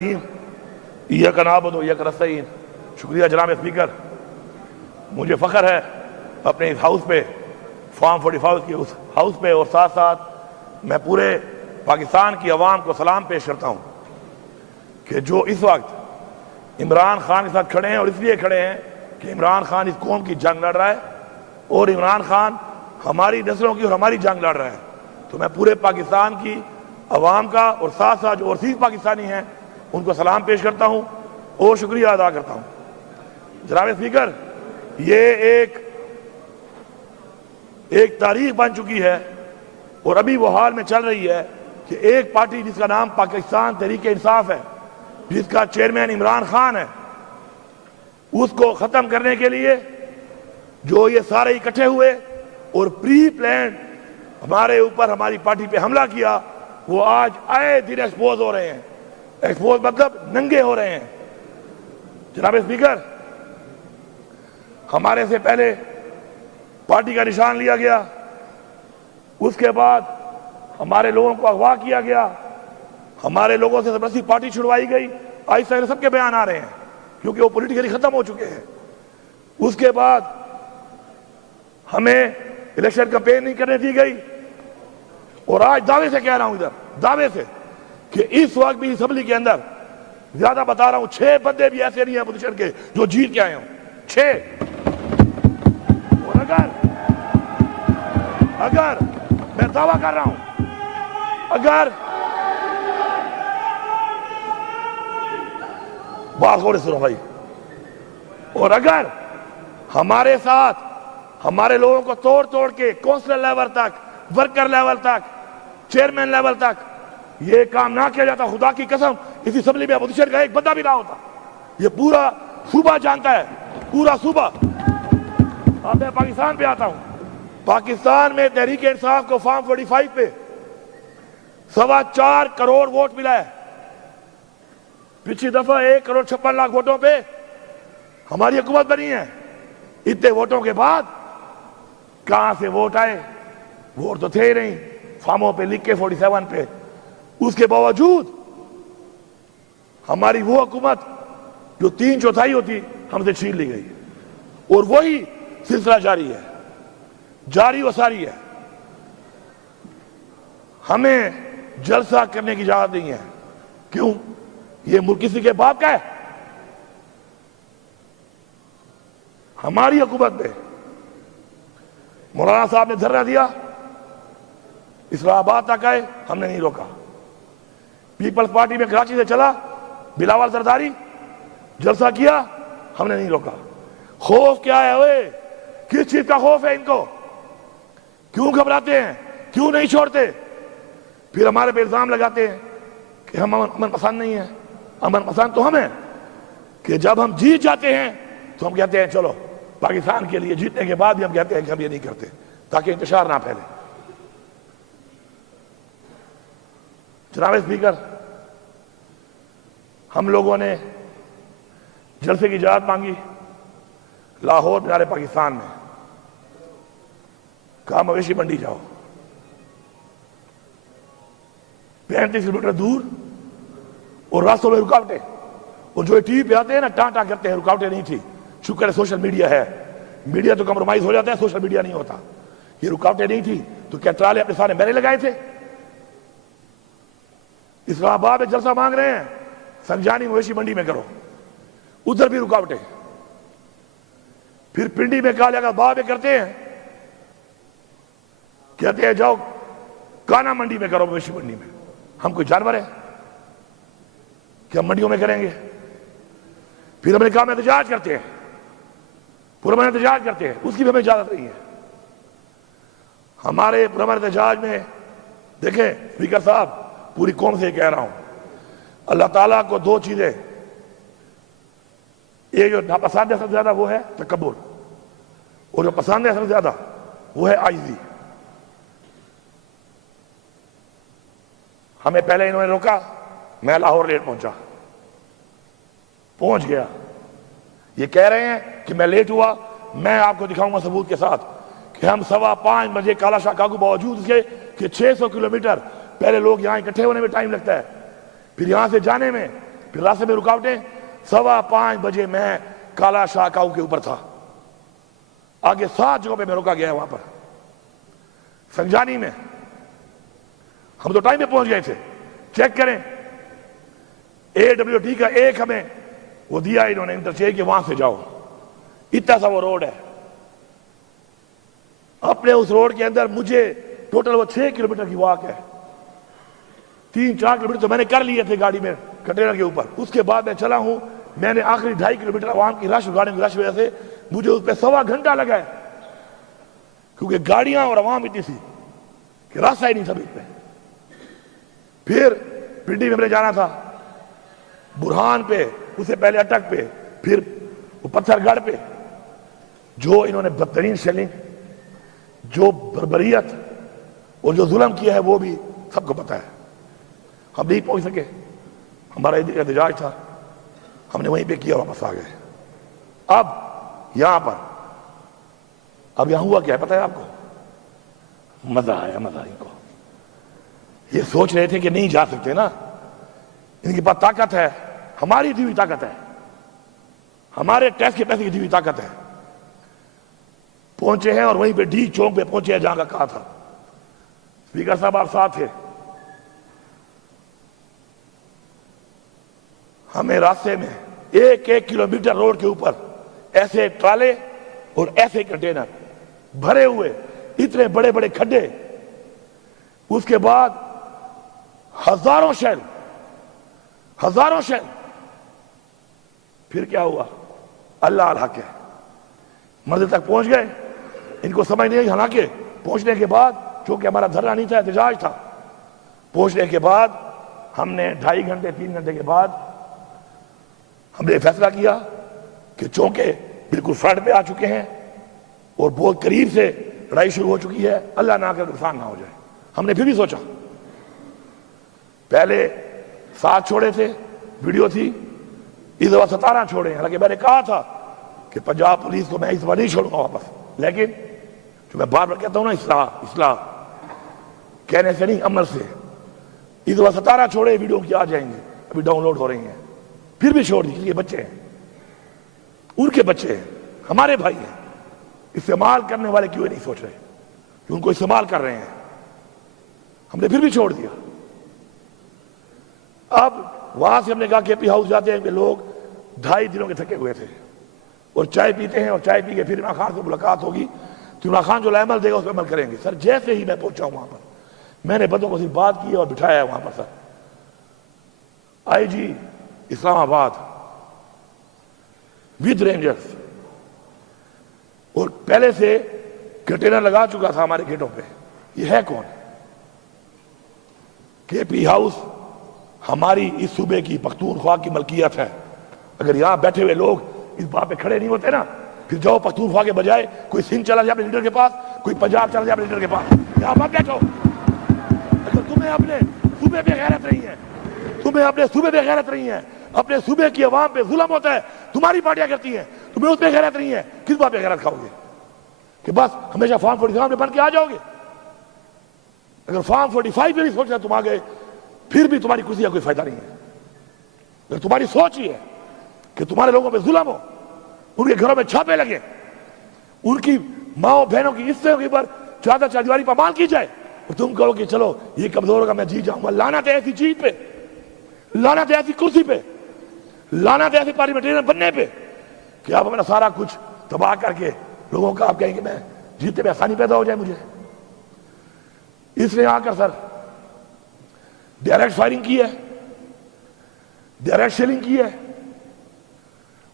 ایاک نعبد و ایاک نستعین۔ شکریہ جناب اسپیکر، مجھے فخر ہے اپنے اس ہاؤس پہ، فارم 45 کی اس ہاؤس پہ، اور ساتھ ساتھ میں پورے پاکستان کی عوام کو سلام پیش کرتا ہوں کہ جو اس وقت عمران خان کے ساتھ کھڑے ہیں، اور اس لیے کھڑے ہیں کہ عمران خان اس قوم کی جنگ لڑ رہا ہے اور عمران خان ہماری نسلوں کی اور ہماری جنگ لڑ رہا ہے۔ تو میں پورے پاکستان کی عوام کا اور ساتھ ساتھ جو اوورسیز پاکستانی ہیں ان کو سلام پیش کرتا ہوں اور شکریہ ادا کرتا ہوں۔ جناب اسپیکر، یہ ایک تاریخ بن چکی ہے اور ابھی وہ حال میں چل رہی ہے کہ ایک پارٹی جس کا نام پاکستان تحریک انصاف ہے، جس کا چیئرمین عمران خان ہے، اس کو ختم کرنے کے لیے جو یہ سارے اکٹھے ہوئے اور پری پلانڈ ہمارے اوپر، ہماری پارٹی پہ حملہ کیا، وہ آج آئے دن ایکسپوز ہو رہے ہیں۔ ایکسپوز مطلب ننگے ہو رہے ہیں۔ جناب اسپیکر، ہمارے سے پہلے پارٹی کا نشان لیا گیا، اس کے بعد ہمارے لوگوں کو اغوا کیا گیا، ہمارے لوگوں سے زبردستی پارٹی چھڑوائی گئی۔ آہستہ آہستہ سب کے بیان آ رہے ہیں کیونکہ وہ پولیٹیکلی ختم ہو چکے ہیں۔ اس کے بعد ہمیں الیکشن کمپین نہیں کرنے دی گئی، اور آج دعوے سے کہہ رہا ہوں، ادھر دعوے سے، کہ اس وقت بھی اسمبلی کے اندر زیادہ بتا رہا ہوں 6 بندے بھی ایسے نہیں ہیں اپوزیشن کے جو جیت کے آئے ہوں، 6۔ اور اگر میں دعویٰ کر رہا ہوں، اگر بات تھوڑی سنو بھائی، اور اگر ہمارے ساتھ ہمارے لوگوں کو توڑ کے کونسلر لیول تک، ورکر لیول تک، چیئرمین لیول تک یہ کام نہ کیا جاتا، خدا کی قسم اس اسمبلی میں اپوزیشن کا ایک بندہ بھی نہ ہوتا۔ یہ پورا صوبہ جانتا ہے، پورا صوبہ۔ اب میں پاکستان پہ آتا ہوں۔ پاکستان میں تحریک انصاف کو فارم 45 پہ 4.25 کروڑ ووٹ ملا ہے۔ پچھلی دفعہ 1.56 کروڑ ووٹوں پہ ہماری حکومت بنی ہے۔ اتنے ووٹوں کے بعد کہاں سے ووٹ آئے؟ ووٹ تو تھے ہی نہیں، فارموں پہ لکھ کے 47 پہ۔ اس کے باوجود ہماری وہ حکومت جو 3/4 ہوتی ہم سے چھین لی گئی، اور وہی سلسلہ جاری ہے، جاری و ساری ہے۔ ہمیں جلسہ کرنے کی اجازت نہیں ہے۔ کیوں؟ یہ ملک کسی کے باپ کا ہے؟ ہماری حکومت میں مولانا صاحب نے دھرنا دیا، اسلام آباد تک آئے، ہم نے نہیں روکا۔ پیپلز پارٹی میں کراچی سے چلا، بلاول زرداری جلسہ کیا، ہم نے نہیں روکا۔ خوف کیا ہے اوئے؟ کس چیز کا خوف ہے ان کو؟ کیوں گھبراتے ہیں؟ کیوں نہیں چھوڑتے؟ پھر ہمارے پہ الزام لگاتے ہیں کہ ہم امن پسند نہیں ہیں۔ امن پسند تو ہم ہیں کہ جب ہم جیت جاتے ہیں تو ہم کہتے ہیں چلو پاکستان کے لیے، جیتنے کے بعد بھی ہم کہتے ہیں کہ ہم یہ نہیں کرتے تاکہ انتشار نہ پھیلے۔ جناب اسپیکر، ہم لوگوں نے جلسے کی اجازت مانگی لاہور مینار پاکستان میں، کہا مویشی منڈی جاؤ، 35 کلومیٹر دور، اور راستوں میں رکاوٹیں، اور جو ٹی وی پہ آتے ہیں نا ٹانٹا کرتے ہیں، رکاوٹیں نہیں تھی۔ شکر ہے سوشل میڈیا ہے، میڈیا تو کمپرومائز ہو جاتا ہے، سوشل میڈیا نہیں ہوتا۔ یہ رکاوٹیں نہیں تھی تو کیا ٹرالے اپنے سامنے میں نے لگائے تھے؟ اسلام آباد میں جلسہ مانگ رہے ہیں، سنجانی مویشی منڈی میں کرو، ادھر بھی رکاوٹیں۔ پھر پنڈی میں کہا جگہ باغ میں کرتے ہیں، کہتے ہیں جاؤ کانا منڈی میں کرو، مویشی منڈی میں۔ ہم کوئی جانور ہیں کہ ہم منڈیوں میں کریں گے؟ پھر ہم نے کہا ہم احتجاج کرتے ہیں، پرامن احتجاج کرتے ہیں، اس کی بھی ہمیں اجازت نہیں ہے۔ ہمارے پرامن احتجاج میں دیکھیں اسپیکر صاحب، پوری قوم سے کہہ رہا ہوں، اللہ تعالیٰ کو 2 چیزیں، یہ جو ناپسند ہے سب سے زیادہ وہ ہے تکبر، اور جو پسند ہے سب سے زیادہ وہ ہے عاجزی۔ ہمیں پہلے انہوں نے روکا، میں لاہور لیٹ پہنچ گیا۔ یہ کہہ رہے ہیں کہ میں لیٹ ہوا، میں آپ کو دکھاؤں گا ثبوت کے ساتھ کہ ہم 5:15 بجے کالا شاہ کاکو، باوجود اس کے کہ 600 کلومیٹر پہلے لوگ یہاں اکٹھے ہونے میں ٹائم لگتا ہے، پھر یہاں سے جانے میں پھر راستے میں رکاوٹیں. 5:15 بجے میں کالا شاہ کاؤ کے اوپر تھا. آگے 7 جگہوں پہ میں روکا گیا وہاں پر سنجانی میں. ہم تو ٹائم پہ پہنچ گئے تھے. چیک کریں AWT کا ایک ہمیں وہ دیا انہوں نے انٹرچینج کہ وہاں سے جاؤ. اتنا سا وہ روڈ ہے. اپنے اس روڈ کے اندر مجھے ٹوٹل وہ 6 کلومیٹر کی واک ہے. 3-4 کلومیٹر تو میں نے کر لیے تھے گاڑی میں کنٹینر کے اوپر. اس کے بعد میں چلا ہوں. میں نے آخری 2.5 کلومیٹر عوام کی رش گاڑیوں کی رش وجہ سے مجھے اس پہ 1.25 گھنٹہ لگا ہے, کیونکہ گاڑیاں اور عوام اتنی سی کہ راستہ ہی نہیں تھا بیچ پہ. پھر پنڈی میں ہمیں جانا تھا, برہان پہ, اس سے پہلے اٹک پہ, پھر وہ پتھر گڑھ پہ. جو انہوں نے بدترین شیلنگ, جو بربریت اور جو ظلم کیا ہے وہ بھی سب کو پتا ہے. ہم نہیں پہنچ سکے, ہمارا احتجاج تھا, ہم نے وہیں پہ کیا, واپس آ گئے. اب یہاں پر اب یہاں ہوا کیا ہے پتہ ہے آپ کو؟ مزہ آیا, مزہ ان کو. یہ سوچ رہے تھے کہ نہیں جا سکتے نا, ان کے پاس طاقت ہے, ہماری دی ہوئی طاقت ہے, ہمارے ٹیکس کے پیسے کی دی ہوئی طاقت ہے. پہنچے ہیں اور وہیں پہ ڈی چوک پہ پہنچے ہیں جہاں کا کہا تھا. اسپیکر صاحب آپ ساتھ تھے. ہمیں راستے میں 1 کلومیٹر روڈ کے اوپر ایسے ٹرالے اور ایسے کنٹینر بھرے ہوئے, اتنے بڑے بڑے کھڈے, اس کے بعد ہزاروں شیل. پھر کیا ہوا؟ اللہ الحق ہے, منزل تک پہنچ گئے. ان کو سمجھ نہیں آئی. حالانکہ پہنچنے کے بعد, چونکہ ہمارا دھرنا نہیں تھا, احتجاج تھا, پہنچنے کے بعد ہم نے 2.5 گھنٹے 3 گھنٹے کے بعد ہم نے فیصلہ کیا کہ چونکہ بالکل فرنٹ پہ آ چکے ہیں اور بہت قریب سے لڑائی شروع ہو چکی ہے, اللہ نہ کر نقصان نہ ہو جائے. ہم نے پھر بھی سوچا, پہلے 7 چھوڑے تھے, ویڈیو تھی, اس دفعہ 17 چھوڑے ہیں. حالانکہ میں نے کہا تھا کہ پنجاب پولیس کو میں اس دفعہ نہیں چھوڑوں گا واپس, لیکن جو میں بار بار کہتا ہوں نا, اصلاح کہنے سے نہیں, عمل سے. اس دفعہ 17 چھوڑے, ویڈیو کی آ جائیں گے, ابھی ڈاؤن لوڈ ہو رہی ہیں. پھر بھی چھوڑ دی, یہ بچے ہیں, ان کے بچے ہیں, ہمارے بھائی ہیں. استعمال کرنے والے کیوں نہیں سوچ رہے کہ ان کو استعمال کر رہے ہیں؟ ہم نے پھر بھی چھوڑ دیا. اب وہاں سے ہم نے کہا کہ پی ہاؤس جاتے ہیں کہ لوگ 2.5 دنوں کے تھکے ہوئے تھے اور چائے پیتے ہیں, اور چائے پی کے پھر عمران خان سے ملاقات ہوگی تو عمران خان جو عمل دے گا اس پہ عمل کریں گے. سر جیسے ہی میں پہنچا ہوں وہاں پر, میں نے بندوں کو صرف بات کی اور بٹھایا وہاں پر. سر آئی جی اسلام آباد ود رینجرز, اور پہلے سے کنٹینر لگا چکا تھا ہمارے گیٹوں پہ. یہ ہے کون؟ کے پی ہاؤس ہماری اس صوبے کی پختونخوا کی ملکیت ہے. اگر یہاں بیٹھے ہوئے لوگ اس بات پہ کھڑے نہیں ہوتے نا, پھر جاؤ پختونخوا کے بجائے کوئی سندھ چلا جائے اپنے لیڈر کے پاس, کوئی پنجاب چلا جائے اپنے لیڈر کے پاس. یہاں مت بیٹھو. اگر تمہیں اپنے صوبے پہ غیرت نہیں ہے, اپنے صوبے کی عوام پہ ظلم ہوتا ہے, تمہاری پارٹیاں کرتی ہیں, تمہیں اس پہ غیرت نہیں ہے, کس بات پہ غیرت کھاؤ گے؟ کہ بس ہمیشہ فارم 47 میں بن کے آ جاؤ گے؟ اگر فارم 45 پہ بھی سوچ رہے تم آ گئے, پھر بھی تمہاری کرسی کا کوئی فائدہ نہیں ہے. اگر تمہاری سوچ ہی ہے کہ تمہارے لوگوں پہ ظلم ہو, ان کے گھروں میں چھاپے لگے, ان کی ماں بہنوں کی عزتوں کے اوپر چادر چاردیواری پر مال کی جائے, اور تم کہو کہ چلو یہ کمزور ہوگا میں جیت جاؤں گا. لعنت ہے ایسی چیز پہ, لعنت ہے ایسی کرسی پہ, لعنت ہے ایسی پارلیمنٹرین بننے پہ کہ آپ اپنا سارا کچھ تباہ کر کے لوگوں کا آپ کہیں کہ میں جیتنے میں آسانی پیدا ہو جائے مجھے. اس نے آ کر سر ڈائریکٹ فائرنگ کی ہے, ڈائریکٹ شیلنگ کی ہے,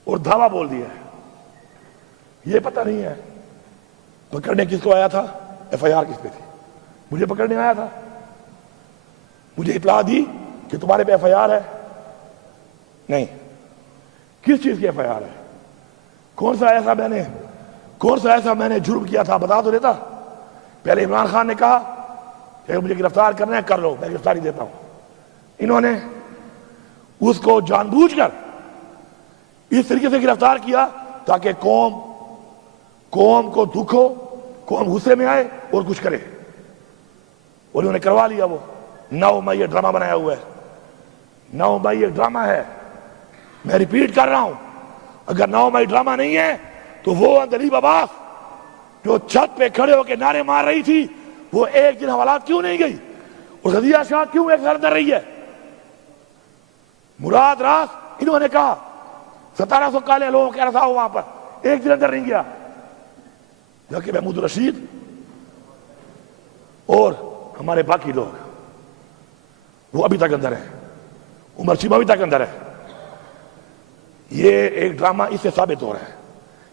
اور دھاوا بول دیا ہے. یہ پتہ نہیں ہے پکڑنے کس کو آیا تھا, ایف آئی آر کس پہ تھی. مجھے پکڑنے آیا تھا, مجھے اطلاع دی کہ تمہارے پہ ایف آئی آر ہے. نہیں, کس چیز کی ایف آئی آر ہے؟ کون سا ایسا میں نے جرم کیا تھا بتا تو دیتا. پہلے عمران خان نے کہا کہ مجھے گرفتار کرنا ہے کر لو, میں گرفتاری دیتا ہوں. انہوں نے اس کو جان بوجھ کر اس طریقے سے گرفتار کیا تاکہ قوم کو دکھ ہو, قوم غصے میں آئے اور کچھ کرے, اور انہوں نے کروا لیا. وہ 9 مئی یہ ڈرامہ بنایا ہوا ہے. 9 مئی یہ ڈرامہ ہے میں ریپیٹ کر رہا ہوں، اگر 9 مئی ڈرامہ نہیں ہے تو وہ اندلیب عباس جو چھت پہ کھڑے ہو کے نعرے مار رہی تھی، وہ ایک دن حوالات کیوں نہیں گئی؟ اور غزیہ شاہ کیوں ایک سر اندر رہی ہے؟ مراد راس انہوں نے کہا 1700 کالے لوگوں کے رسا ہو وہاں پر، ایک دن اندر نہیں گیا، جبکہ محمود رشید اور ہمارے باقی لوگ وہ ابھی تک اندر ہیں، عمر چیمہ ابھی تک اندر ہے۔ یہ ایک ڈرامہ اس سے ثابت ہو رہا ہے،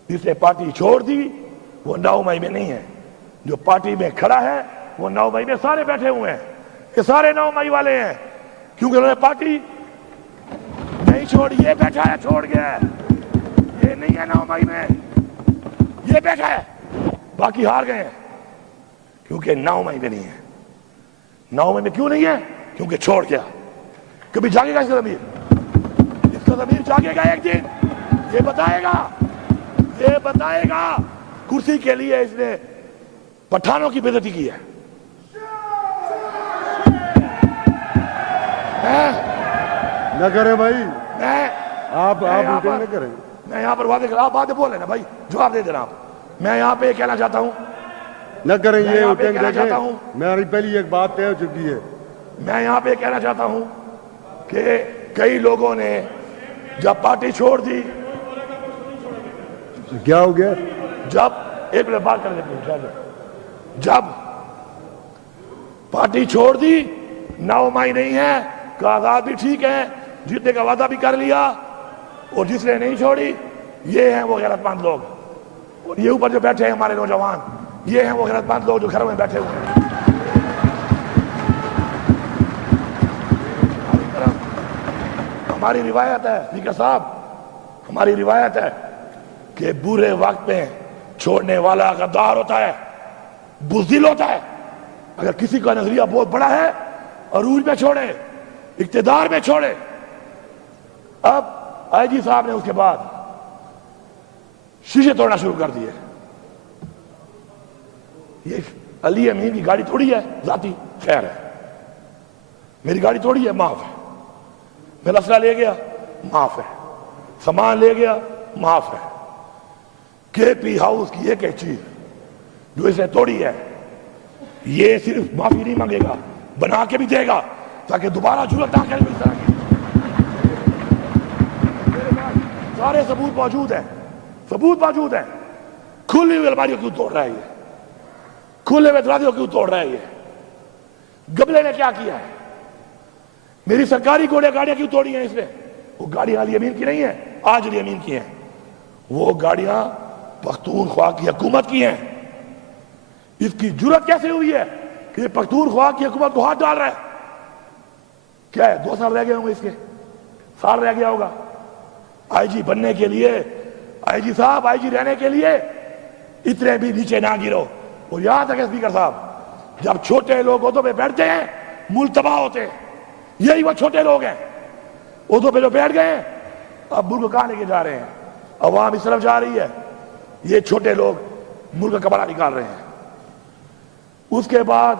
جس نے پارٹی چھوڑ دی وہ 9 مئی میں نہیں ہے، جو پارٹی میں کھڑا ہے وہ 9 مئی میں سارے بیٹھے ہوئے ہیں، یہ سارے 9 مئی والے ہیں، کیونکہ انہوں نے پارٹی نہیں چھوڑی، یہ بیٹھا ہے چھوڑ گیا ہے، یہ نہیں ہے 9 مئی میں، یہ بیٹھا ہے، باقی ہار گئے ہیں، کیونکہ 9 مئی میں نہیں ہے۔ 9 مئی میں کیوں نہیں ہے؟ کیونکہ چھوڑ گیا۔ کبھی جاگے گا اس کا ضمیر؟ اس کا ضمیر جاگے گا ایک دن، یہ بتائے گا کرسی کے لیے اس نے پٹھانوں کی بے عزتی کی ہے۔ نہ کریں بھائی، میں آپ نہ کریں۔ میں یہاں پر واضح کر، آپ باتیں بول رہے نا بھائی، جواب دے دینا آپ۔ میں یہاں پہ یہ کہنا چاہتا ہوں، نہ کریں یہ میں اٹھیں کہنا چاہتا ہوں، میری پہلی ایک بات طے ہو چکی ہے۔ میں یہاں پہ کہنا چاہتا ہوں کہ کئی لوگوں نے جب پارٹی چھوڑ دی، کیا ہو گیا؟ جب ایک منٹ بات کر لیتے ہیں، جب پارٹی چھوڑ دی 9 مئی نہیں ہے، کہ آزاد بھی ٹھیک ہے، جیتنے کا وعدہ بھی کر لیا، اور جس نے نہیں چھوڑی یہ ہیں وہ غیرت مند لوگ، اور یہ اوپر جو بیٹھے ہیں ہمارے نوجوان، یہ ہیں وہ غیرت مند لوگ جو گھروں میں بیٹھے ہوئے ہیں۔ ہماری روایت ہے اسپیکر صاحب، ہماری روایت ہے کہ برے وقت میں چھوڑنے والا غدار ہوتا ہے، بزدل ہوتا ہے۔ اگر کسی کا نظریہ بہت بڑا ہے، عروج میں چھوڑے، اقتدار میں چھوڑے۔ اب آئی جی صاحب نے اس کے بعد شیشے توڑنا شروع کر دیے۔ یہ علی امین کی گاڑی تھوڑی ہے ذاتی، خیر ہے، میری گاڑی تھوڑی ہے، معاف ہے، میرا اسلحہ لے گیا معاف ہے، سامان لے گیا معاف ہے۔ کے پی ہاؤس کی ایک چیز جو اس نے توڑی ہے، یہ صرف معافی نہیں مانگے گا، بنا کے بھی دے گا تاکہ دوبارہ جرأت نہ کرے اس طرح کی۔ سارے ثبوت موجود ہیں، کھلی ہوئی الماریوں کیوں توڑ رہا ہے یہ؟ کھلے ہوئے دروازوں کیوں توڑ رہا ہے یہ؟ گبلے نے کیا کیا ہے؟ میری سرکاری گاڑیاں کیوں توڑی ہیں اس نے؟ وہ گاڑیاں علی امین کی نہیں ہیں، آج علی امین کی ہیں، وہ گاڑیاں پختونخوا کی حکومت کی ہیں۔ اس کی جرأت کیسے ہوئی ہے کہ یہ پختونخوا کی حکومت کو ہاتھ ڈال رہا ہے؟ کیا ہے 2 سال رہ گئے ہوں گے، اس کے سال رہ گیا ہوگا۔ آئی جی بننے کے لیے، آئی جی صاحب آئی جی رہنے کے لیے اتنے بھی نیچے نہ گرو۔ اور یاد رکھیں اسپیکر صاحب، جب چھوٹے لوگ عہدوں پہ بیٹھتے ہیں ملک تباہ ہوتے ہیں، یہی وہ چھوٹے لوگ ہیں عہدوں پہ جو بیٹھ گئے ہیں، اب ملک کہاں لے کے جا رہے ہیں؟ عوام اس طرف جا رہی ہے، یہ چھوٹے لوگ ملک کا کپڑا نکال رہے ہیں۔ اس کے بعد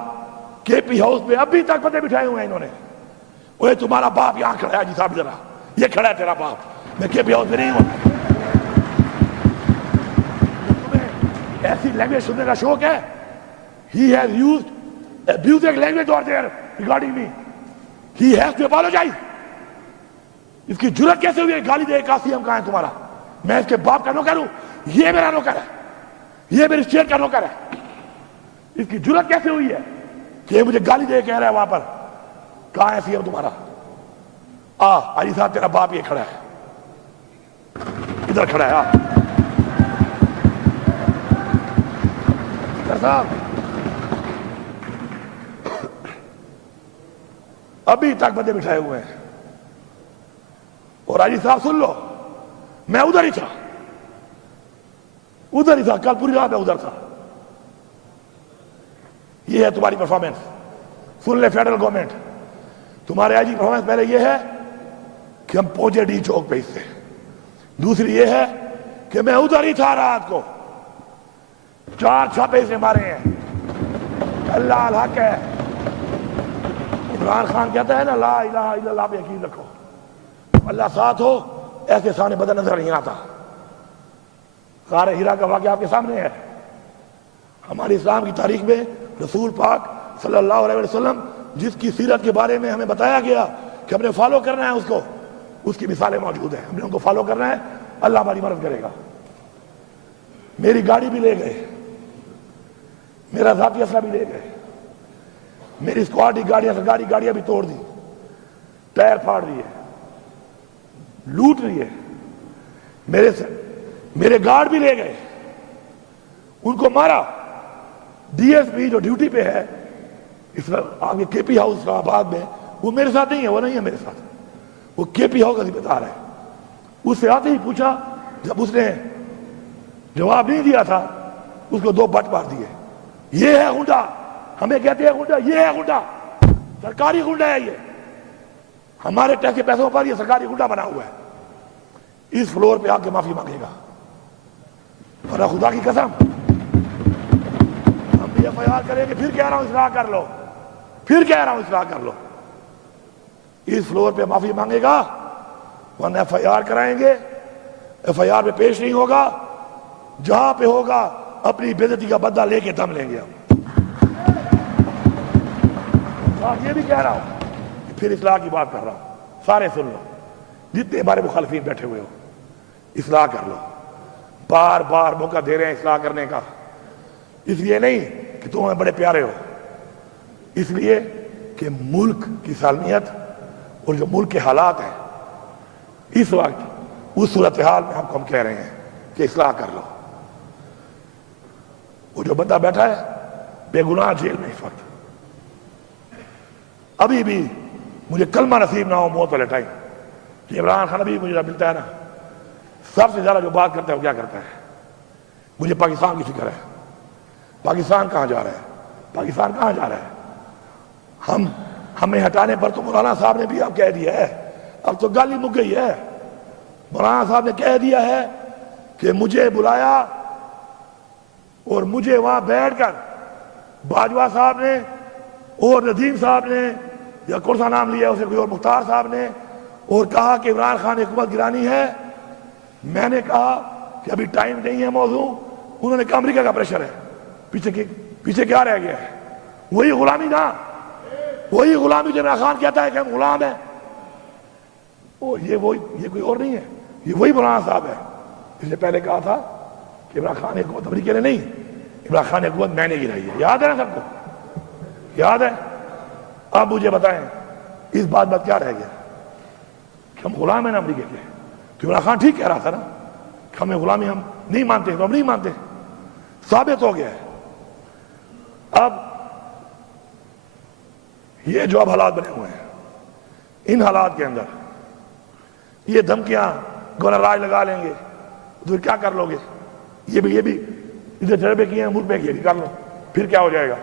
کے پی ہاؤس پہ ابھی تک بندے بٹھائے ہوئے ہیں انہوں نے، وہ تمہارا باپ یہاں کھڑا ہے، جی صاحب ذرا یہ کھڑا ہے تیرا باپ، میں کے پی ہاؤس میں نہیں ہوں۔ تمہیں ایسی لینگویج سننے کا شوق ہے؟ He has used abusive language out there regarding me. He has to apologize. اس کی جرأت کیسے ہوئی ہے گالی دے؟ قاسم کہاں ہے تمہارا؟ میں اس کے باپ کا نوکر ہوں، یہ میرا نوکر ہے، یہ میری اسٹیٹ کا نوکر ہے۔ اس کی جرأت کیسے ہوئی ہے کہ یہ مجھے گالی دے کہہ رہا ہے وہاں پر؟ کہاں ہے سی ایم تمہارا؟ علی صاحب تیرا باپ یہ کھڑا ہے، ادھر کھڑا ہے۔ صاحب ابھی تک بندے بٹھائے ہوئے ہیں، اور علی صاحب سن لو، میں ادھر ہی تھا، کل پوری رات میں ادھر تھا۔ یہ ہے تمہاری پرفارمنس، سن لے فیڈرل گورنمنٹ، تمہارے آئی جی پرفارمنس پہلے یہ ہے کہ ہم پہنچے ڈی چوک پہ، اس سے دوسری یہ ہے کہ میں ادھر ہی تھا رات کو، 4 چھاپے سے مارے ہیں۔ اللہ الحق ہے، عمران خان کہتا ہے نا لا الہ الا اللہ پہ یقین رکھو، اللہ ساتھ ہو ایسے سامنے بدن نظر نہیں آتا. غار ہیرا کا واقعہ آپ کے سامنے ہے. ہماری اسلام کی تاریخ میں رسول پاک صلی اللہ علیہ وسلم جس کی سیرت کے بارے میں ہمیں بتایا گیا کہ ہم نے فالو کرنا ہے اس کو، اس کی مثالیں موجود ہیں. ہم نے ان کو فالو کرنا ہے، اللہ ہماری مدد کرے گا. میری گاڑی بھی لے گئے، میرا ذاتی اسلحہ بھی لے گئے، میری اسکواڈ کی گاڑیاں بھی توڑ دی، ٹائر پھاڑ دیے، لوٹ لیے. میرے گارڈ بھی لے گئے، ان کو مارا. ڈی ایس پی جو ڈیوٹی پہ ہے آگے کے پی ہاؤس اسلام آباد میں، وہ میرے ساتھ نہیں ہے، وہ نہیں ہے میرے ساتھ، وہ کے پی ہاؤس کا ذمہ دار ہے. اس سے آتے ہی پوچھا، جب اس نے جواب نہیں دیا تھا اس کو 2 بٹ مار دیے. یہ ہے غنڈا، ہمیں کہتے ہیں غنڈا، یہ ہے غنڈا، سرکاری غنڈا ہے یہ، ہمارے ٹیکس کے پیسوں پر یہ سرکاری غنڈا بنا ہوا ہے. اس فلور پہ آ کے معافی مانگے گا، ورنہ خدا کی قسم ہم بھی ایف آئی آر کریں گے. پھر کہہ رہا ہوں اصلاح کر لو، پھر کہہ رہا ہوں اصلاح کر لو. اس فلور پہ معافی مانگے گا ورنہ ایف آئی آر کرائیں گے. ایف آئی آر پہ پیش نہیں ہوگا، جہاں پہ ہوگا اپنی بے عزتی کا بدلہ لے کے دم لیں گے ہم. اور یہ بھی کہہ رہا ہوں کہ پھر اصلاح کی بات کر رہا ہوں، سارے سن لو، جتنے ہمارے مخالفین بیٹھے ہوئے ہو، اصلاح کر لو. بار بار موقع دے رہے ہیں اصلاح کرنے کا، اس لیے نہیں کہ تم ہمیں بڑے پیارے ہو، اس لیے کہ ملک کی سالمیت اور جو ملک کے حالات ہیں اس وقت، اس صورتحال میں ہم کہہ رہے ہیں کہ اصلاح کر لو. وہ جو بندہ بیٹھا ہے بے گناہ جیل میں اس وقت، ابھی بھی مجھے کلمہ نصیب نہ ہو موت والے ٹائم، کہ عمران خان ابھی مجھے ملتا ہے نا، سب سے زیادہ جو بات کرتا ہے وہ کیا کرتا ہے؟ مجھے پاکستان کی فکر ہے. پاکستان کہاں جا رہا ہے؟ پاکستان کہاں جا رہا ہے؟ ہمیں ہٹانے پر تو مولانا صاحب نے بھی اب کہہ دیا ہے، اب تو گالی مک گئی ہے. مولانا صاحب نے کہہ دیا ہے کہ مجھے بلایا اور مجھے وہاں بیٹھ کر باجوہ صاحب نے اور ندیم صاحب نے، یا کون سا نام لیا اسے کوئی اور، مختار صاحب نے، اور کہا کہ عمران خان نے حکومت گرانی ہے. میں نے کہا کہ ابھی ٹائم نہیں ہے موضوع. انہوں نے کہا امریکہ کا پریشر ہے. پیچھے کیا رہ گیا ہے؟ وہی غلامی نا، وہی غلامی جو عمران خان کہتا ہے کہ ہم غلام ہیں. یہ کوئی اور نہیں ہے، یہ وہی مولانا صاحب ہے. اس نے پہلے کہا تھا کہ عمران خان نے حکومت امریکہ نے نہیں، عمران خان نے حکومت میں نے گرائی ہے. یاد ہے نا سب کو؟ یاد ہے؟ اب مجھے بتائیں اس بات کیا رہ گیا کہ ہم غلام ہیں نا امریکہ کے؟ تو عمران خان ٹھیک کہہ رہا تھا نا کہ ہمیں غلامی ہم نہیں مانتے، تو ہم نہیں مانتے، ثابت ہو گیا ہے. اب یہ جو اب حالات بنے ہوئے ہیں، ان حالات کے اندر یہ دھمکیاں گورنر راج لگا لیں گے تو کیا کر لو گے؟ یہ بھی ادھر تجربے کیے ہیں ملک میں، یہ بھی کر لو، پھر کیا ہو جائے گا؟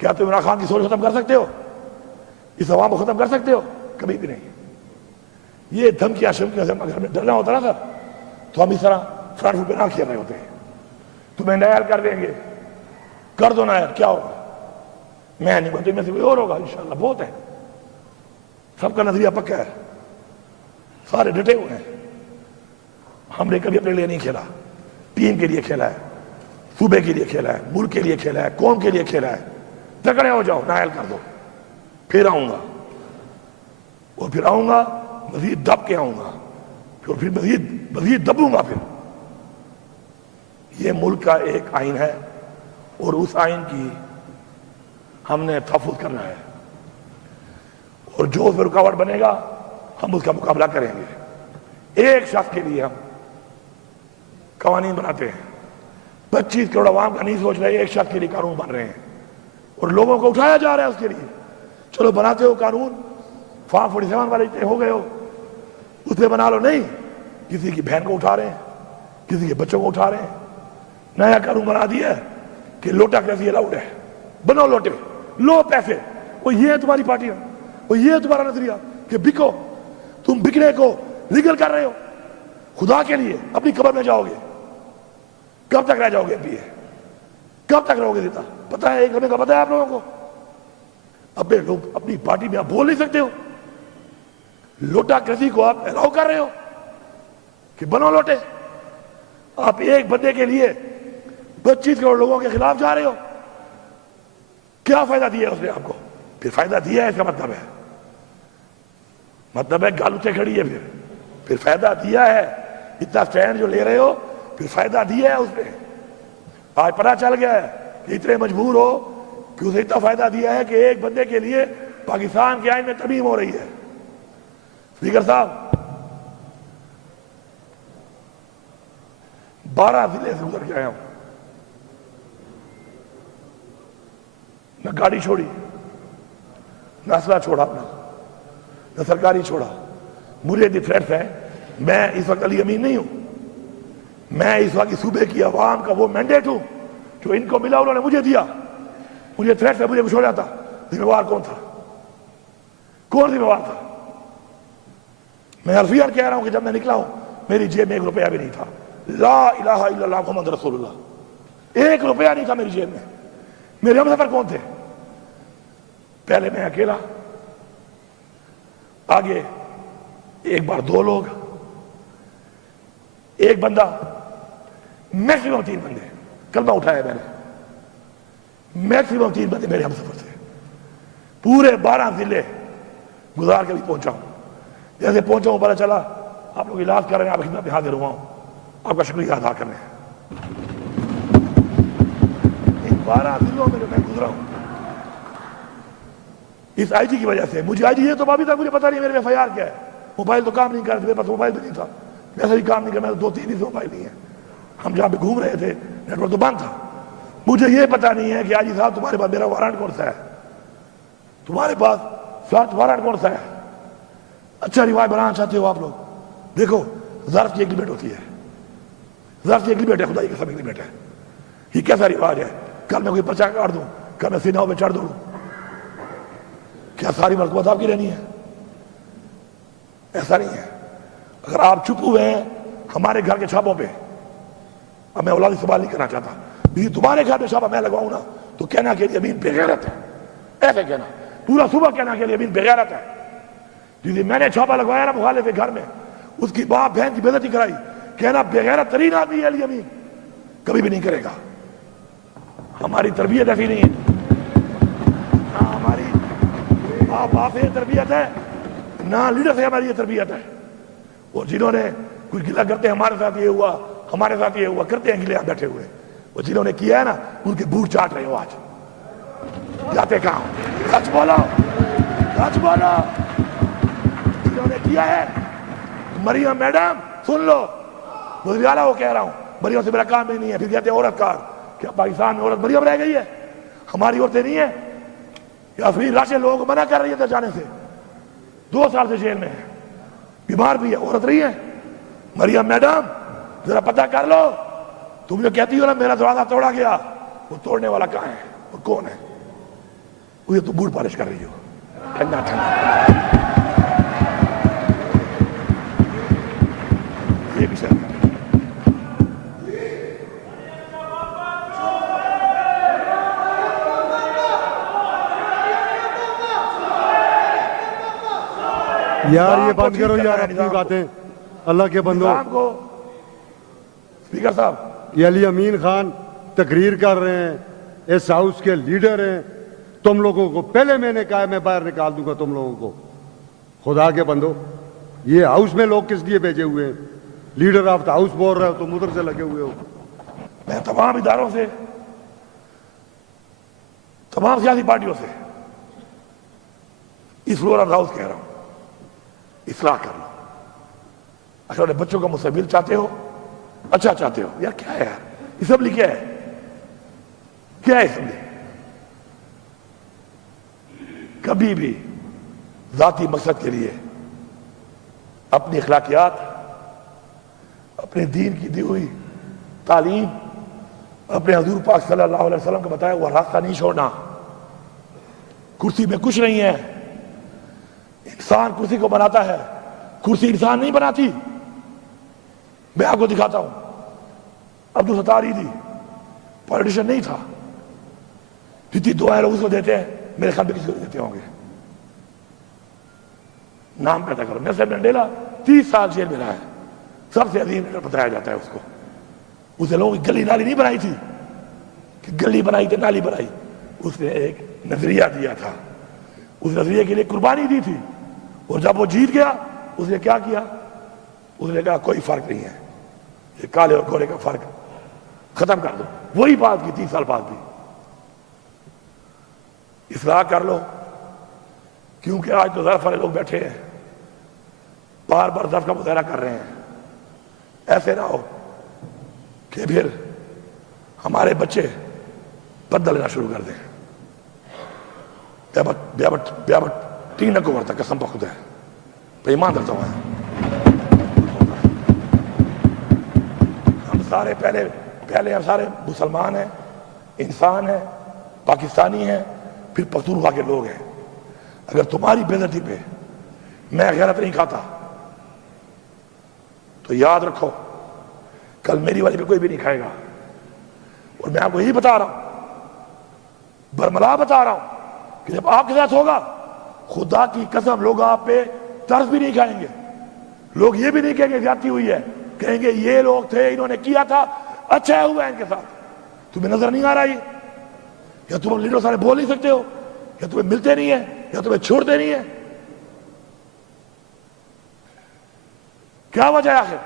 کیا تم عمران خان کی سوچ ختم کر سکتے ہو؟ اس عوام کو ختم کر سکتے ہو؟ کبھی بھی نہیں. یہ دھمکیاں شمکیاں سے اگر ہمیں ڈرنا ہوتا نا سر، تو ہم اس طرح فرنٹ فٹ پہ نہ کھیل رہے ہوتے ہیں. تمہیں نائر کر دیں گے، کر دو نائر، کیا ہوگا؟ میں نہیں بولتے، میں سے کوئی اور ہوگا انشاءاللہ. بہت ہے، سب کا نظریہ پکا ہے، سارے ڈٹے ہوئے ہیں. ہم نے کبھی اپنے لیے نہیں کھیلا، ٹیم کے لیے کھیلا ہے، صوبے کے لیے کھیلا ہے، ملک کے لیے کھیلا ہے، قوم کے لیے کھیلا ہے. تکڑے ہو جاؤ، نائل کر دو، پھر آؤں گا، اور پھر آؤں گا مزید دب کے آؤں گا، پھر مزید دبوں گا. پھر یہ ملک کا ایک آئین ہے اور اس آئین کی ہم نے تحفظ کرنا ہے، اور جو اس میں رکاوٹ بنے گا ہم اس کا مقابلہ کریں گے. ایک شخص کے لیے ہم قوانین بناتے ہیں، 25 کروڑ عوام کا نہیں سوچ رہے، ایک شخص کے لیے قانون بن رہے ہیں اور لوگوں کو اٹھایا جا رہا ہے اس کے لیے. چلو بناتے ہو قانون، فارم 47 والے ہو گئے ہو، اس پہ بنا لو. نہیں، کسی کی بہن کو اٹھا رہے ہیں، کسی کے بچوں کو اٹھا رہے ہیں. نیا قانون بنا دیا ہے کہ لوٹا کیسی الاؤڈ ہے، بنو لوٹے، لو پیسے. وہ یہ ہے تمہاری پارٹی، وہ یہ ہے تمہارا نظریہ کہ بکو. تم بکنے کو لیگل کر رہے ہو. خدا کے لیے اپنی قبر میں جاؤ گے، کب تک رہ جاؤ گے؟ کب تک رہو گے زندہ؟ پتہ ہے، ایک ہمیں کا پتہ ہے آپ لوگوں کو؟ اپنے لوگ اپنی پارٹی میں آپ بول نہیں سکتے ہو. لوٹا کرسی کو آپ الاؤ کر رہے ہو کہ بنو لوٹے. آپ ایک بندے کے لیے 25 کروڑ لوگوں کے خلاف جا رہے ہو. کیا فائدہ دیا ہے اس نے آپ کو؟ پھر فائدہ دیا ہے اس کا مطلب ہے گال اتنے کھڑی ہے. پھر فائدہ دیا ہے. اتنا سٹینڈ جو لے رہے ہو پھر فائدہ دیا ہے اس نے. آج پتہ چل گیا ہے کہ اتنے مجبور ہو کہ اسے اتنا فائدہ دیا ہے کہ ایک بندے کے لیے پاکستان کے آئین میں ترمیم ہو رہی ہے. اسپیکر صاحب 12 ضلع سے گزر کے آیا ہوں. نہ گاڑی چھوڑی, نہ اسلحہ چھوڑا اپنا, نہ سرکاری چھوڑا. مجھے دی تھریٹس ہیں. میں اس وقت علی امین نہیں ہوں. میں اس وقت صوبے کی عوام کا وہ مینڈیٹ ہوں جو ان کو ملا, انہوں نے مجھے دیا. مجھے تھریٹس ہے, مجھے کچھ ہو جاتا. ذمہ وار کون تھا؟ کون ذمہ وار تھا؟ میں حرفیاً کہہ رہا ہوں کہ جب میں نکلا ہوں میری جیب میں 1 روپیہ بھی نہیں تھا. لا الہ الا اللہ محمد رسول اللہ. 1 روپیہ نہیں تھا میری جیب میں. میرے ہم سفر کون تھے؟ پہلے میں اکیلا, آگے ایک بار 2 لوگ, ایک بندہ, میکسیمم 3 بندے. کلمہ اٹھایا میں نے. میکسیمم 3 بندے میرے ہم سفر تھے. پورے 12 ضلع گزار کے بھی پہنچا ہوں. جیسے پہنچا ہوں پتہ چلا آپ لوگ علاج کر رہے ہیں, آپ خدمت میں حاضر ہوا ہوں. آپ کا شکریہ ادا کرنے ہیں. ان 12 ضلعوں میں جو میں گزرا ہوں اس آئی جی کی وجہ سے. مجھے آئی جی یہ تو ابھی تک مجھے پتا نہیں میرے ایف آئی آر کیا ہے. موبائل تو کام نہیں کر رہے تھے, میرے پاس موبائل بھی نہیں تھا. ویسے بھی کام نہیں کر, میں 2-3 ہی سے موبائل نہیں ہے. ہم جہاں پہ گھوم رہے تھے نیٹ ورک تو بند تھا. مجھے یہ پتا نہیں ہے کہ آئی جی صاحب تمہارے پاس میرا وارنٹ کون سا ہے, تمہارے پاس سرچ وارنٹ کون سا ہے. اچھا روایت بنانا چاہتے ہو آپ لوگ, دیکھو ظرف کی ایگریمنٹ ہوتی ہے. ظرف کی ایگریمنٹ ہے, خدائی قسم ایگریمنٹ ہے. یہ کیسا رواج ہے؟ کل میں کوئی پرچہ کاٹ دوں, کل میں سیناؤں پہ چڑھ دوں, کیا ساری مرتبہ آپ کی رہنی ہے؟ ایسا نہیں ہے. اگر آپ چھپ ہوئے ہیں ہمارے گھر کے چھاپوں پہ, اب میں اولادی سوال نہیں کرنا چاہتا, تمہارے گھر پہ چھاپا میں لگواؤں نا تو کہنا کہ امین بغیرت ہے. ایسے کہنا پورا صبح کہنا کہ امین بغیرت ہے. میں نے چھاپا لگوایا نا مخالف کے گھر میں, اس کی باپ بہن کی بے عزتی کرائی, کہنا بغیرت ترین آدمی ہے علی امین. کبھی بھی نہیں کرے گا. ہماری تربیت ایسی نہیں ہے. نہ ہماری باپ سے تربیت ہے, نہ لیڈر سے ہماری یہ تربیت ہے. اور جنہوں نے کچھ گلا کرتے ہیں ہمارے ساتھ یہ ہوا, ہمارے ساتھ یہ ہوا, کرتے ہیں گلے آپ بیٹھے ہوئے. وہ جنہوں نے کیا ہے نا ان کے بوٹ چاٹ رہے ہو آج. جاتے کہاں؟ سچ بولو, سچ بولو. جنہوں نے کیا ہے, مریم میڈم سن لو, وزیر اعلیٰ وہ کہہ رہا ہوں, مریم سے میرا کام ہی نہیں ہے. پھر کہتے ہیں عورت کار. کیا پاکستان میں عورت مریم رہ گئی ہے؟ ہماری عورتیں نہیں ہیں. یا پھر راشد لوگوں کو منع کر رہی ہے جانے سے, 2 سال سے جیل میں ہے, بیمار بھی ہے, عورت رہی ہے. مریم میڈم ذرا پتہ کر لو. تم جو کہتی ہو نا میرا دروازہ توڑا گیا, وہ توڑنے والا کہاں ہے اور کون ہے؟ وہ تو بوٹ پالش کر رہی ہو. ٹھنڈا ٹھنڈا یہ بھی شرم. یار یہ بند کرو یار اپنی باتیں, اللہ کے بندو. اسپیکر صاحب یہ علی امین خان تقریر کر رہے ہیں, اس ہاؤس کے لیڈر ہیں. تم لوگوں کو پہلے میں نے کہا ہے میں باہر نکال دوں گا تم لوگوں کو. خدا کے بندو, یہ ہاؤس میں لوگ کس لیے بھیجے ہوئے ہیں؟ لیڈر آف دا ہاؤس بول رہے ہو, تم ادھر سے لگے ہوئے ہو. میں تمام اداروں سے, تمام سیاسی پارٹیوں سے اس فلور آف ہاؤس کہہ رہا ہوں, اصلاح کر لو. اگر بچوں کا مستقبل چاہتے ہو, اچھا چاہتے ہو, یار کیا ہے یار اسمبلی, کیا ہے, کیا ہے اسمبلی؟ کبھی بھی ذاتی مقصد کے لیے اپنی اخلاقیات, اپنے دین کی دی ہوئی تعلیم, اپنے حضور پاک صلی اللہ علیہ وسلم کا بتایا ہوا راستہ نہیں چھوڑنا. کرسی میں کچھ نہیں ہے. انسان کرسی کو بناتا ہے, کرسی انسان نہیں بناتی. میں آپ کو دکھاتا ہوں, عبدالستار ایدھی پولیٹیشین نہیں تھا. جتنی دعائیں لوگ اس کو دیتے ہیں میرے خیال میں کسی کو دیتے ہوں گے. نام پیدا کرو. نیلسن منڈیلا 30 سال جیل میں رہا ہے, سب سے عظیم لیڈر بتایا جاتا ہے اس کو. اسے لوگوں کی گلی نالی نہیں بنائی تھی کہ گلی بنائی تو نالی بنائی, اس نے ایک نظریہ دیا تھا, اس نظریے کے لیے قربانی دی تھی, اور جب وہ جیت گیا اس نے کیا کیا؟ اس نے کہا کوئی فرق نہیں ہے, یہ کالے اور گورے کا فرق ختم کر دو. وہی بات کی 30 سال بعد بھی. اصلاح کر لو, کیونکہ آج تو ظرف والے لوگ بیٹھے ہیں, بار بار ظرف کا مظاہرہ کر رہے ہیں. ایسے نہ ہو کہ پھر ہمارے بچے بدلہ لینا شروع کر دیں. بیابٹ تین کو ورتا قسم پہ خدا ہے, پہ ایمان درتا ہوا ہے. ہم سارے پہلے ہم سارے مسلمان ہیں, انسان ہیں, پاکستانی ہیں, پھر پختونخوا کے لوگ ہیں. اگر تمہاری بے عزتی پہ میں غیرت نہیں کھاتا تو یاد رکھو کل میری والی پہ کوئی بھی نہیں کھائے گا. اور میں آپ کو یہی بتا رہا ہوں, برملا بتا رہا ہوں کہ جب آپ کے ساتھ ہوگا خدا کی قسم لوگ آپ پہ ترس بھی نہیں کھائیں گے. لوگ یہ بھی نہیں کہیں گے زیادتی ہوئی ہے, کہیں گے یہ لوگ تھے انہوں نے کیا تھا اچھا ہوا ہے ان کے ساتھ. تمہیں نظر نہیں آ رہا یہ, یا تم لیڈر سارے بول نہیں سکتے ہو, یا تمہیں ملتے نہیں ہیں, یا تمہیں چھوڑتے نہیں ہیں؟ کیا وجہ ہے آخر؟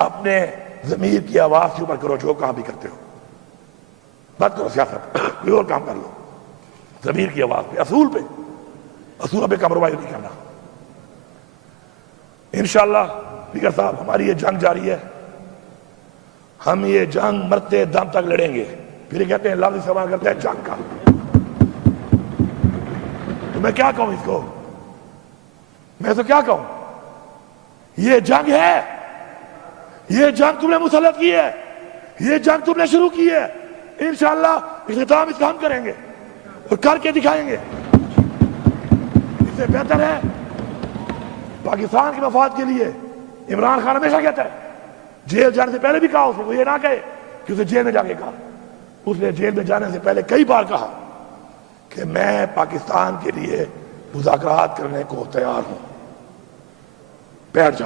اپنے ضمیر کی آواز کے اوپر کرو جو کام بھی کرتے ہو, بات کرو سیاست, کوئی اور کام کر لو. ضمیر کی آواز پہ, اصول پہ کمپرومائز نہیں کرنا. انشاءاللہ اسپیکر صاحب ہماری یہ جنگ جاری ہے, ہم یہ جنگ مرتے دم تک لڑیں گے. پھر یہ کہتے ہیں لفظ استعمال کرتے ہیں جنگ کا, تو میں کیا کہوں اس کو؟ میں تو کیا کہوں؟ یہ جنگ ہے, یہ جنگ تم نے مسلط کی ہے, یہ جنگ تم نے شروع کی ہے. انشاءاللہ اختتام اس کا ہم کریں گے اور کر کے دکھائیں گے. اس سے بہتر ہے پاکستان کے مفاد کے لیے. عمران خان ہمیشہ کہتا ہے, جیل جانے سے پہلے بھی کہا اس نے, وہ یہ نہ کہے کہ اسے جیل میں جا کے کہا. اس نے جیل میں جانے سے پہلے کئی بار کہا کہ میں پاکستان کے لیے مذاکرات کرنے کو تیار ہوں. بیٹھ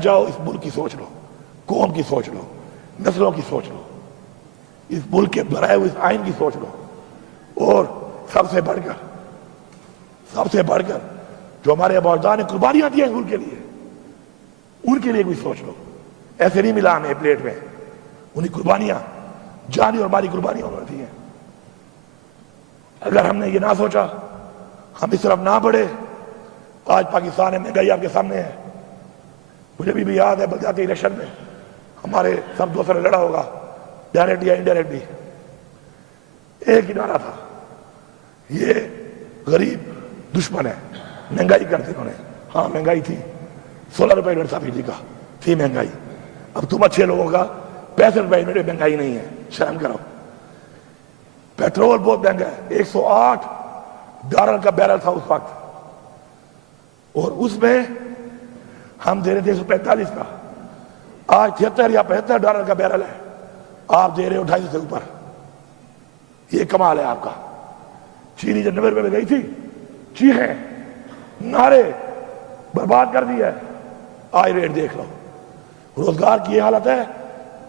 جاؤ, اس ملک کی سوچ لو, قوم کی سوچ لو, نسلوں کی سوچ لو, اس ملک کے بنائے ہوئے اس آئین کی سوچ لو, اور سب سے بڑھ کر جو ہمارے اباؤجداد نے قربانیاں دی ہیں اس ملک کے لیے, ان کے لیے کوئی سوچ لو. ایسے نہیں ملا ہمیں پلیٹ میں, انہیں قربانیاں, جانی اور مالی قربانیاں انہوں نے دی ہیں. اگر ہم نے یہ نہ سوچا, ہم اس طرف نہ بڑھے, آج پاکستان میں مہنگائی آپ کے سامنے ہے. مجھے بھی یاد ہے بلدیاتی الیکشن میں ہمارے سب دوستوں نے لڑا ہوگا, ڈائریکٹ یا انڈائریکٹلی, ایک ہی نعرہ تھا, یہ غریب دشمن ہے, مہنگائی کرتے انہوں نے. ہاں مہنگائی تھی, 16 روپے یونٹ سبسڈی کا تھی مہنگائی. اب تم اچھے لوگوں کا 65 روپے یونٹ مہنگائی نہیں ہے, شرم کرو. پیٹرول بہت مہنگا ہے, $108 کا بیرل تھا اس وقت, اور اس میں ہم دے رہے تھے 145 کا. آج 73 یا $75 کا بیرل ہے, آپ دے رہے ہو 250 سے اوپر. یہ کمال ہے آپ کا. چینی جب 90 روپے میں گئی تھی, چیخیں نعرے برباد کر دی ہے, آج ریٹ دیکھ لو. روزگار کی یہ حالت ہے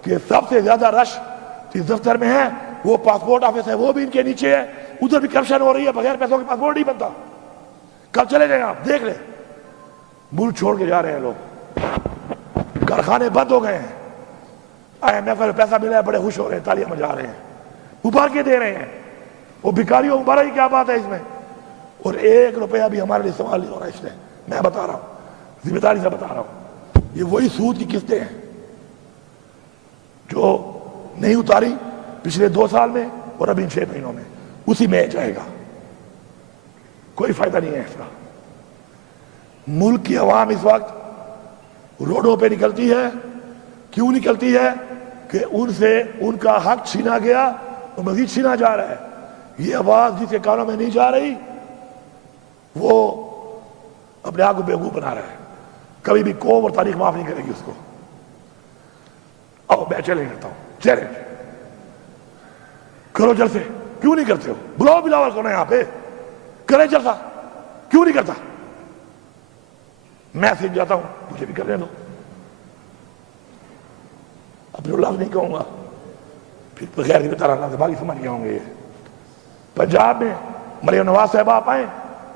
کہ سب سے زیادہ رش جس دفتر میں ہے وہ پاسپورٹ آفس ہے, وہ بھی ان کے نیچے ہے. ادھر بھی کرپشن ہو رہی ہے, بغیر پیسوں کے پاسپورٹ نہیں بنتا. کب چلے جائیں آپ دیکھ لیں, ملک چھوڑ کے جا رہے ہیں لوگ, کارخانے بند ہو گئے ہیں. IMF میں پیسہ ملا ہے, بڑے خوش ہو رہے ہیں, تالیاں بجا رہے ہیں, ابھار کے دے رہے ہیں. وہ بھکاریوں ابھارا ہی کیا بات ہے اس میں, اور 1 روپیہ بھی ہمارے لیے استعمال نہیں ہو رہا اس میں. میں بتا رہا ہوں, ذمہ داری سے بتا رہا ہوں, یہ وہی سود کی قسطیں ہیں جو نہیں اتاری پچھلے 2 سال میں اور ابھی 6 مہینوں میں, اسی میں جائے گا. کوئی فائدہ نہیں ہے اس کا. ملک کی عوام اس وقت روڈوں پہ نکلتی ہے. کیوں نکلتی ہے؟ کہ ان سے ان کا حق چھینا گیا اور مزید چھینا جا رہا ہے. یہ آواز جس کے کانوں میں نہیں جا رہی وہ اپنے آپ کو بیوقوف بنا رہا ہے. کبھی بھی قوم اور تاریخ معاف نہیں کرے گی اس کو. میں چیلنج کرتا ہوں, چیلنج کرو جلسے. کیوں نہیں کرتے ہو؟ بلاؤ بلاول کو نا یہاں پہ, کرے جلسہ، کیوں نہیں کرتا؟ میں سیکھ جاتا ہوں، مجھے بھی کرنے دو۔ اپنے لفظ نہیں کہوں گا، پھر بغیر کی طرح اللہ باقی سمجھ گئے ہوں گے۔ پنجاب میں مریم نواز صاحب آپ آئیں،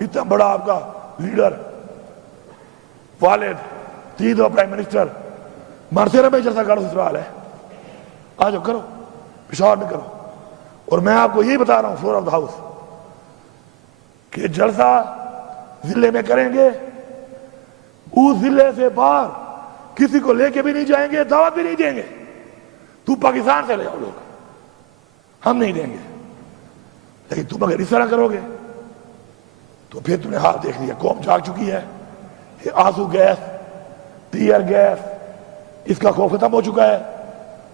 اتنا بڑا آپ کا لیڈر، والد، تیسرا پرائم منسٹر، مارسیرا میں جلسہ کرو، سسرال ہے، آ جاؤ کرو، پشاور میں کرو۔ اور میں آپ کو یہی بتا رہا ہوں فلور آف دا ہاؤس کہ جلسہ ضلع میں کریں گے، اس ضلع سے باہر کسی کو لے کے بھی نہیں جائیں گے، دعوت بھی نہیں دیں گے۔ تو پاکستان سے لے آؤ لوگ، ہم نہیں دیں گے، لیکن تم اگر اس طرح کرو گے تو پھر تم نے حال دیکھ لیا، قوم جاگ چکی ہے۔ یہ آنسو گیس، ٹیئر گیس، اس کا خوف ختم ہو چکا ہے،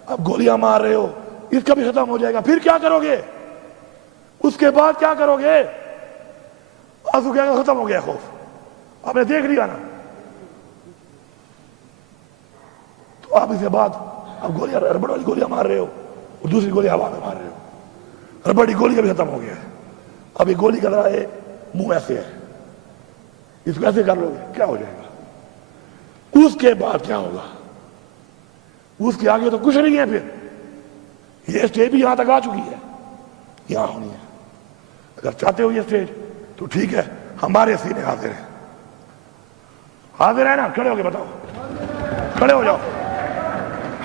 اب گولیاں مار رہے ہو، اس کا بھی ختم ہو جائے گا۔ پھر کیا کرو گے؟ اس کے بعد کیا کرو گے؟ آنسو گیس ختم ہو گیا خوف، آپ نے دیکھ لیا نا، تو آپ اس کے بعد اب گولیاں، ربڑ والی گولیاں مار رہے ہو اور دوسری گولی ہوا میں مار رہے ہو۔ ربڑ کی گولی کا بھی ختم ہو گیا ہے، اب یہ گولی کا ذرا ہے منہ ایسے ہے، اس کو ایسے کر لو گے کیا ہو جائے گا؟ اس کے بعد کیا ہوگا؟ اس کے آگے تو کچھ نہیں ہے۔ پھر یہ اسٹیج بھی یہاں تک آ چکی ہے، یہاں ہونی ہے۔ اگر چاہتے ہو یہ اسٹیج تو ٹھیک ہے، ہمارے سینے حاضر ہیں، حاضر ہے نا؟ کھڑے ہو کے بتاؤ، کھڑے ہو جاؤ،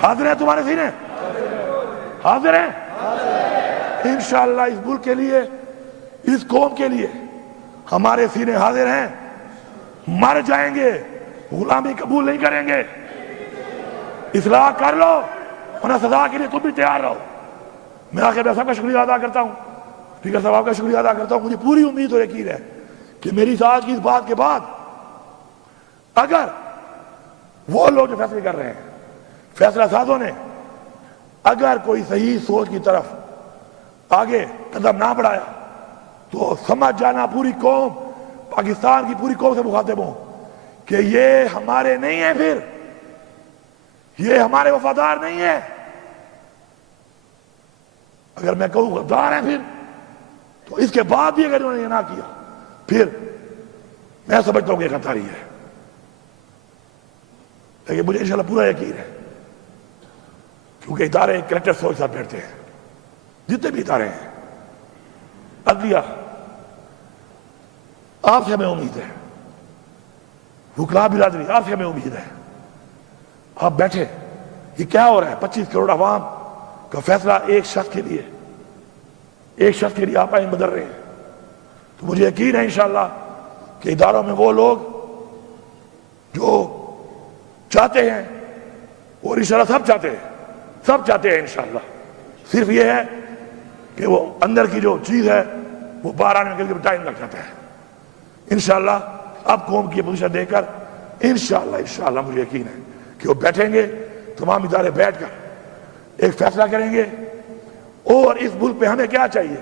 حاضر ہیں تمہارے سینے؟ حاضر ہیں انشاءاللہ۔ اس ملک کے لیے، اس قوم کے لیے ہمارے سینے حاضر ہیں، مر جائیں گے، غلامی قبول نہیں کریں گے۔ اصلاح کر لو، ورنہ سزا کے لیے تم بھی تیار رہو۔ میں آخر میں سب کا شکریہ ادا کرتا ہوں، اسپیکر صاحب کا شکریہ ادا کرتا ہوں۔ مجھے پوری امید اور یقین ہے کہ میری ساتھ کی اس بات کے بعد اگر وہ لوگ جو فیصلے کر رہے ہیں، فیصلہ سازوں نے اگر کوئی صحیح سوچ کی طرف آگے قدم نہ بڑھایا تو سمجھ جانا پوری قوم، پاکستان کی پوری قوم سے مخاطب ہوں کہ یہ ہمارے نہیں ہیں، پھر یہ ہمارے وفادار نہیں ہیں۔ اگر میں کہوں غدار ہیں پھر، تو اس کے بعد بھی اگر انہوں نے یہ نہ کیا پھر میں سمجھتا ہوں کہ غداری ہے۔ لیکن مجھے انشاءاللہ پورا یقین ہے، کیونکہ ادارے کریکٹر سوچ ساتھ بیٹھتے ہیں، جتنے بھی ادارے ہیں، عدلیہ، آپ سے ہمیں امید ہے، حکام برادری، آپ سے ہمیں امید ہے، آپ بیٹھے، یہ کیا ہو رہا ہے؟ 25 کروڑ عوام کا فیصلہ ایک شخص کے لیے، ایک شخص کے لیے آپ آئین بدل رہے ہیں۔ تو مجھے یقین ہے انشاءاللہ کہ اداروں میں وہ لوگ جو چاہتے ہیں، اور انشاءاللہ سب چاہتے ہیں، سب چاہتے ہیں انشاءاللہ، صرف یہ ہے کہ وہ اندر کی جو چیز ہے وہ باہر آنے کے لیے ٹائم لگ جاتا ہے۔ انشاءاللہ اب قوم کی پوزیشن دے کر انشاءاللہ مجھے یقین ہے کہ وہ بیٹھیں گے، تمام ادارے بیٹھ کر ایک فیصلہ کریں گے۔ اور اس ملک پہ ہمیں کیا چاہیے؟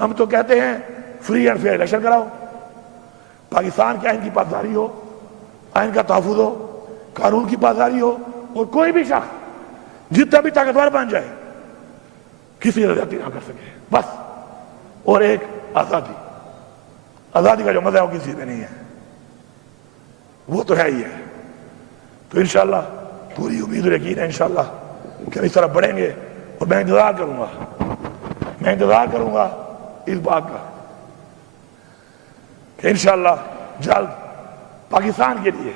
ہم تو کہتے ہیں فری اینڈ فیئر الیکشن کراؤ، پاکستان کے آئین کی پاسداری ہو، آئین کا تحفظ ہو، قانون کی پاسداری ہو، اور کوئی بھی شخص جتنا بھی طاقتور بن جائے کسی نے زیادتی نہ کر سکے، بس۔ اور ایک آزادی، آزادی کا جو مزہ ہے وہ کسی میں نہیں ہے، وہ تو ہے ہی ہے۔ تو انشاءاللہ پوری امید اور یقین ہے انشاءاللہ کہ ہم اس طرح بڑھیں گے، اور میں انتظار کروں گا اس بات کا کہ انشاءاللہ جلد پاکستان کے لیے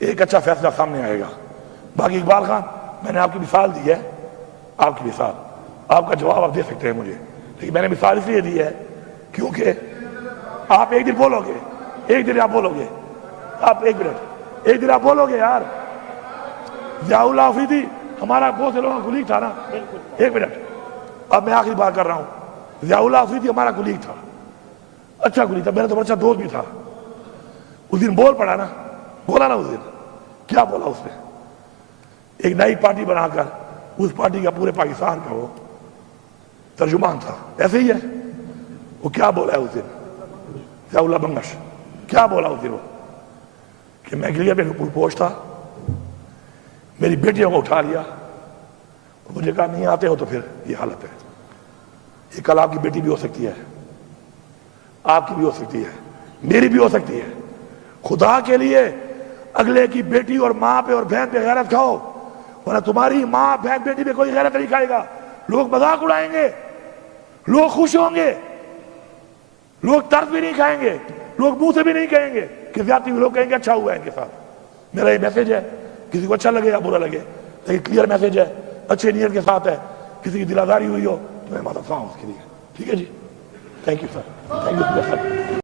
ایک اچھا فیصلہ سامنے آئے گا۔ باقی اقبال خان، میں نے آپ کی مثال دی ہے، آپ کی مثال، آپ کا جواب آپ دے سکتے ہیں مجھے، لیکن میں نے مثال اس لیے دی ہے کیونکہ آپ ایک دن بولو گے، ایک دن آپ بولو گے، آپ ایک دن آپ بولو گے یار، ضیاء اللہ آفریدی ہمارا بہت سے لوگوں کا کلیگ تھا نا، ایک منٹ، اب میں آخری بات کر رہا ہوں۔ ضیاء اللہ آفریدی ہمارا کلیگ تھا، اچھا کلیگ تھا، میرا تو اچھا دوست بھی تھا۔ اس دن بول پڑا نا، بولا نا اس دن، کیا بولا اس نے؟ ایک نئی پارٹی بنا کر اس پارٹی کا پورے پاکستان کا وہ ترجمان تھا، ایسے ہی ہے۔ وہ کیا بولا ہے اس دن ضیاء اللہ بنگش؟ کیا بولا اس دن وہ؟ کہ میں گلیئر میں پوچھ تھا، میری بیٹیوں کو اٹھا لیا، مجھے کہا نہیں آتے ہو تو پھر یہ حالت ہے، یہ کل آپ کی بیٹی بھی ہو سکتی ہے، آپ کی بھی ہو سکتی ہے، میری بھی ہو سکتی ہے. خدا کے لیے اگلے کی بیٹی اور ماں پہ اور بہن پہ غیرت کھاؤ، ورنہ تمہاری ماں بہن بیٹی پہ کوئی غیرت نہیں کھائے گا. لوگ مذاق اڑائیں گے، لوگ خوش ہوں گے، لوگ طرز بھی نہیں کھائیں گے، لوگ منہ سے بھی نہیں کہیں گے کہ زیادتی ہوئی. لوگ کہیں گے اچھا ہوا ہے ان کے ساتھ. میرا یہ میسج ہے، کسی کو اچھا لگے یا برا لگے، لیکن کلیئر میسج ہے، اچھے نیت کے ساتھ ہے. کسی کی دل آزاری ہوئی ہو تو میں معذرت خواہ ہوں اس کے لیے. ٹھیک ہے جی، thank you sir, thank you sir.